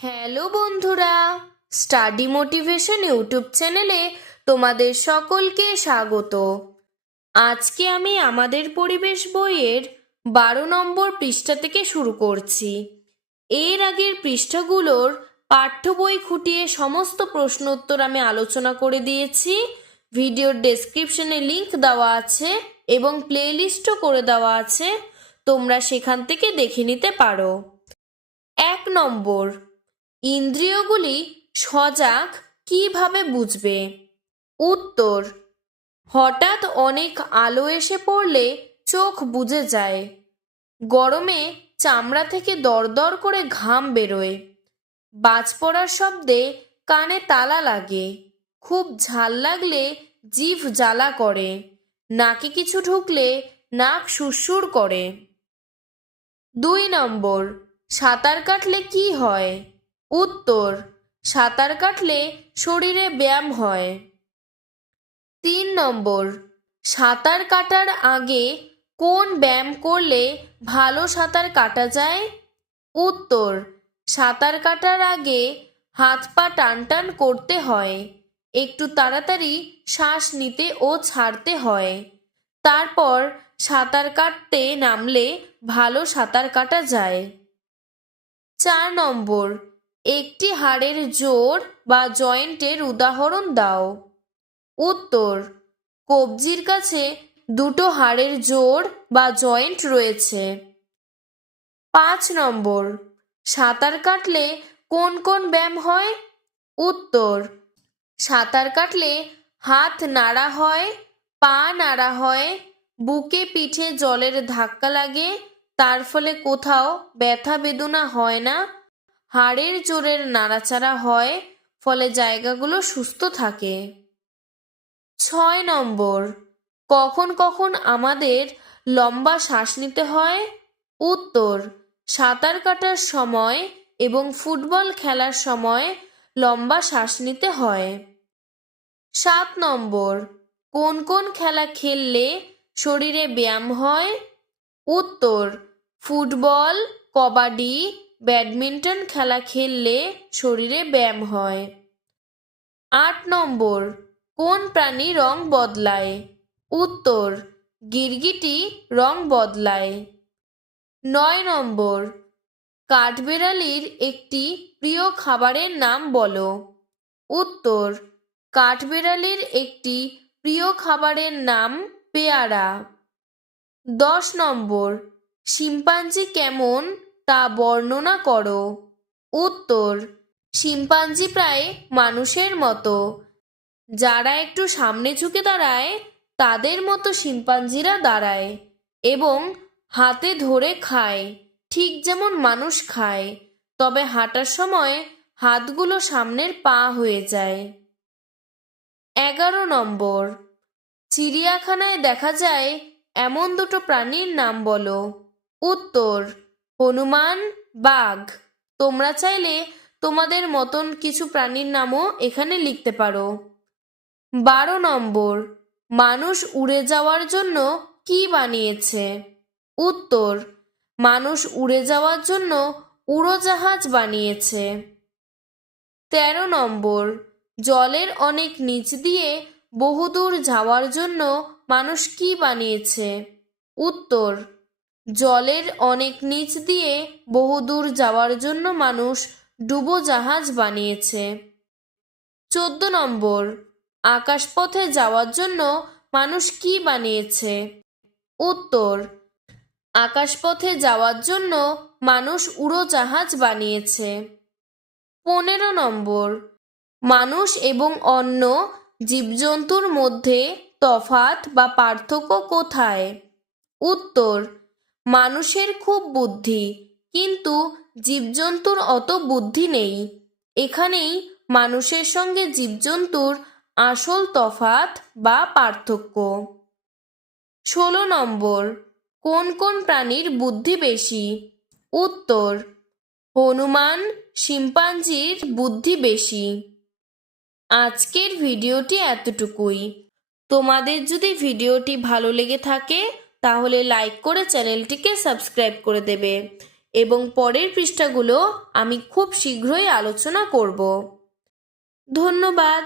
Hello বন্ধুরা, study motivation YouTube চ্যানেলে তোমাদের সকলকে স্বাগত। আজকে আমি আমাদের পরিবেশ বইয়ের 12 নম্বর পৃষ্ঠা থেকে শুরু করছি। এর আগের পৃষ্ঠাগুলোর পাঠ্য বই খুঁটিয়ে সমস্ত প্রশ্ন উত্তর আমি আলোচনা করে দিয়েছি। ভিডিওর ডেসক্রিপশনে লিংক দেওয়া আছে এবং প্লেলিস্টও করে দেওয়া আছে, তোমরা সেখান থেকে দেখে নিতে পারো। 1 নম্বর, ইন্দ্রিয়গুলি সজাগ কিভাবে বুঝবে? উত্তর, হঠাৎ অনেক আলো এসে পড়লে চোখ বুজে যায়। গরমে চামড়া থেকে দরদর করে ঘাম বেরোয়। বাজ পড়ার শব্দে কানে তালা লাগে। খুব ঝাল লাগলে জিভ জ্বালা করে। নাকে কিছু ঢুকলে নাক সুরসুর করে। 2 নম্বর, সাঁতার কাটলে কি হয়? উত্তর, সাঁতার কাটলে শরীরে ব্যায়াম হয়। 3 নম্বর, সাঁতার কাটার আগে কোন ব্যায়াম করলে ভালো সাঁতার কাটা যায়? উত্তর, সাঁতার কাটার আগে হাত পা টান টান করতে হয়। একটু তাড়াতাড়ি শ্বাস নিতে ও ছাড়তে হয়। তারপর সাঁতার কাটতে নামলে ভালো সাঁতার কাটা যায়। 4 নম্বর, একটি হাড়ের জোড় বা জয়েন্টের উদাহরণ দাও। উত্তর, কবজির কাছে দুটো হাড়ের জোড় বা জয়েন্ট রয়েছে। 5 নম্বর, সাঁতার কাটলে কোন কোন ব্যায়াম হয়? উত্তর, সাঁতার কাটলে হাত নাড়া হয়, পা নাড়া হয়, বুকে পিঠে জলের ধাক্কা লাগে, তার ফলে কোথাও ব্যথা বেদনা হয় না, হাড়ের জোরের নাড়াচাড়া হয়, ফলে জায়গাগুলো সুস্থ থাকে। 6 নম্বর, কখন কখন আমাদের লম্বা শ্বাস নিতে হয়? উত্তর, সাঁতার কাটার সময় এবং ফুটবল খেলার সময় লম্বা শ্বাস নিতে হয়। 7 নম্বর, কোন কোন খেলা খেললে শরীরে ব্যায়াম হয়? উত্তর, ফুটবল, কবাডি, ব্যাডমিন্টন খেলা খেললে শরীরে ব্যায়াম হয়। 8 নম্বর, কোন প্রাণী রং বদলায়? উত্তর, গিরগিটি রং বদলায়। 9 নম্বর, কাঠবেড়ালির একটি প্রিয় খাবারের নাম বলো। উত্তর, কাঠবেড়ালির একটি প্রিয় খাবারের নাম পেয়ারা। 10 নম্বর, শিম্পাঞ্জি কেমন তা বর্ণনা করো। উত্তর, শিম্পাঞ্জি প্রায় মানুষের মতো। যারা একটু সামনে ঝুঁকে দাঁড়ায় তাদের মতো শিম্পাঞ্জিরা দাঁড়ায় এবং হাতে ধরে খায়, ঠিক যেমন মানুষ খায়, তবে হাঁটার সময় হাতগুলো সামনের পা হয়ে যায়। 11 নম্বর, চিড়িয়াখানায় দেখা যায় এমন দুটো প্রাণীর নাম বলো। উত্তর, হনুমান, বাঘ। তোমরা চাইলে তোমাদের মতন কিছু প্রাণীর নামও এখানে লিখতে পারো। 12 নম্বর, মানুষ উড়ে যাওয়ার জন্য কি বানিয়েছে? উত্তর, মানুষ উড়ে যাওয়ার জন্য উড়োজাহাজ বানিয়েছে। 13 নম্বর, জলের অনেক নিচ দিয়ে বহুদূর যাওয়ার জন্য মানুষ কি বানিয়েছে? উত্তর, জলের অনেক নিচ দিয়ে বহুদূর যাওয়ার জন্য মানুষ ডুবোজাহাজ বানিয়েছে। 14 নম্বর, আকাশপথে যাওয়ার জন্য মানুষ কি বানিয়েছে? উত্তর, আকাশপথে যাওয়ার জন্য মানুষ উড়োজাহাজ বানিয়েছে। 15 নম্বর, মানুষ এবং অন্য জীবজন্তুর মধ্যে তফাৎ বা পার্থক্য কোথায়? উত্তর, মানুষের খুব বুদ্ধি, কিন্তু জীবজন্তুর অত বুদ্ধি নেই। এখানেই মানুষের সঙ্গে জীবজন্তুর আসল তফাৎ বা পার্থক্য। 16 নম্বর, কোন কোন প্রাণীর বুদ্ধি বেশি? উত্তর, হনুমান, শিম্পাঞ্জির বুদ্ধি বেশি। আজকের ভিডিওটি এতটুকুই। তোমাদের যদি ভিডিওটি ভালো লেগে থাকে তাহলে লাইক করে চ্যানেলটিকে সাবস্ক্রাইব করে দেবে এবং পরের পৃষ্ঠাগুলো আমি খুব শীঘ্রই আলোচনা করব। ধন্যবাদ।